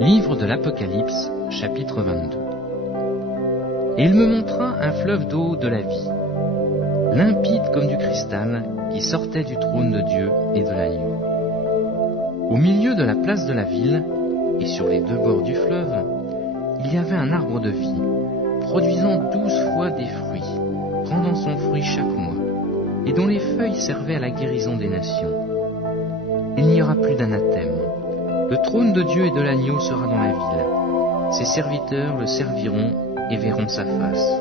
Livre de l'Apocalypse, chapitre 22. Et il me montra un fleuve d'eau de la vie, limpide comme du cristal, qui sortait du trône de Dieu et de l'agneau. Au milieu de la place de la ville, et sur les deux bords du fleuve, il y avait un arbre de vie, produisant 12 fois des fruits, rendant son fruit chaque mois, et dont les feuilles servaient à la guérison des nations. Il n'y aura plus d'anathème. Le trône de Dieu et de l'agneau sera dans la ville. Ses serviteurs le serviront et verront sa face,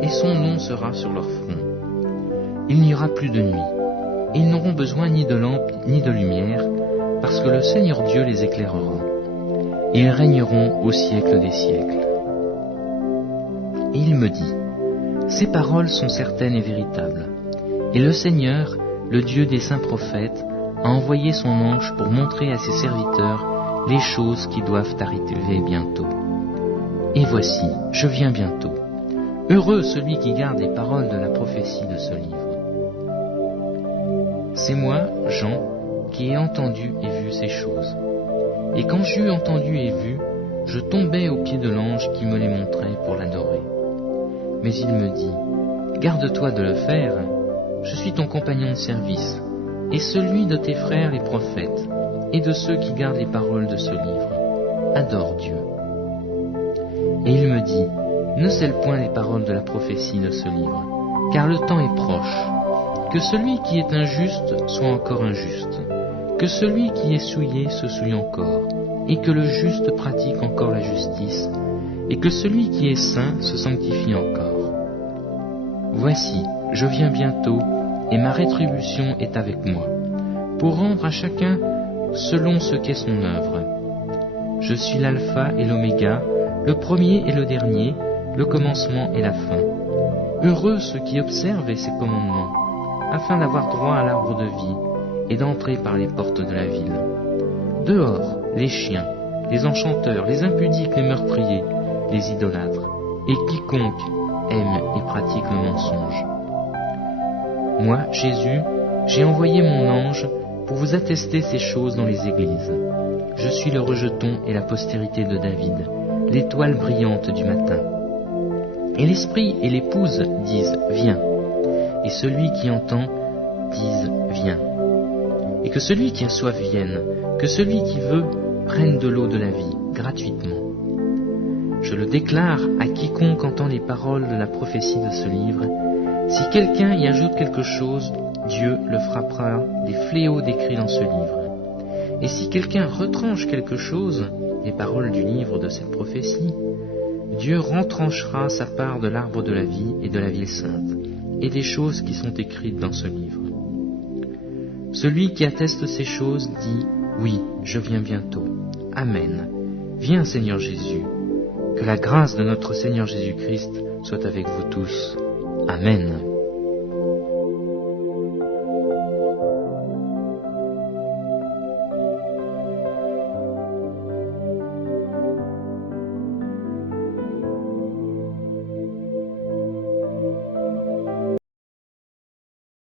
et son nom sera sur leur front. Il n'y aura plus de nuit, et ils n'auront besoin ni de lampe ni de lumière, parce que le Seigneur Dieu les éclairera. Et ils régneront au siècle des siècles. Et il me dit, ces paroles sont certaines et véritables. Et le Seigneur, le Dieu des saints prophètes, a envoyé son ange pour montrer à ses serviteurs les choses qui doivent arriver bientôt. Et voici, je viens bientôt. Heureux celui qui garde les paroles de la prophétie de ce livre. C'est moi, Jean, qui ai entendu et vu ces choses. Et quand j'eus entendu et vu, je tombai aux pieds de l'ange qui me les montrait pour l'adorer. Mais il me dit, garde-toi de le faire, je suis ton compagnon de service, et celui de tes frères les prophètes, et de ceux qui gardent les paroles de ce livre. Adore Dieu. Et il me dit, ne scelle point les paroles de la prophétie de ce livre, car le temps est proche. Que celui qui est injuste soit encore injuste, que celui qui est souillé se souille encore, et que le juste pratique encore la justice, et que celui qui est saint se sanctifie encore. Voici, je viens bientôt, et ma rétribution est avec moi, pour rendre à chacun selon ce qu'est son œuvre. Je suis l'alpha et l'oméga, le premier et le dernier, le commencement et la fin. Heureux ceux qui observent ces commandements, afin d'avoir droit à l'arbre de vie et d'entrer par les portes de la ville. Dehors, les chiens, les enchanteurs, les impudiques, les meurtriers, les idolâtres, et quiconque aime et pratique le mensonge. Moi, Jésus, j'ai envoyé mon ange pour vous attester ces choses dans les églises. Je suis le rejeton et la postérité de David, l'étoile brillante du matin. Et l'esprit et l'épouse disent « Viens », et celui qui entend dise « Viens ». Et que celui qui a soif vienne, que celui qui veut prenne de l'eau de la vie, gratuitement. Je le déclare à quiconque entend les paroles de la prophétie de ce livre. Si quelqu'un y ajoute quelque chose, Dieu le frappera des fléaux décrits dans ce livre. Et si quelqu'un retranche quelque chose, les paroles du livre de cette prophétie, Dieu retranchera sa part de l'arbre de la vie et de la ville sainte, et des choses qui sont écrites dans ce livre. Celui qui atteste ces choses dit, oui, je viens bientôt. Amen. Viens Seigneur Jésus. Que la grâce de notre Seigneur Jésus-Christ soit avec vous tous. Amen.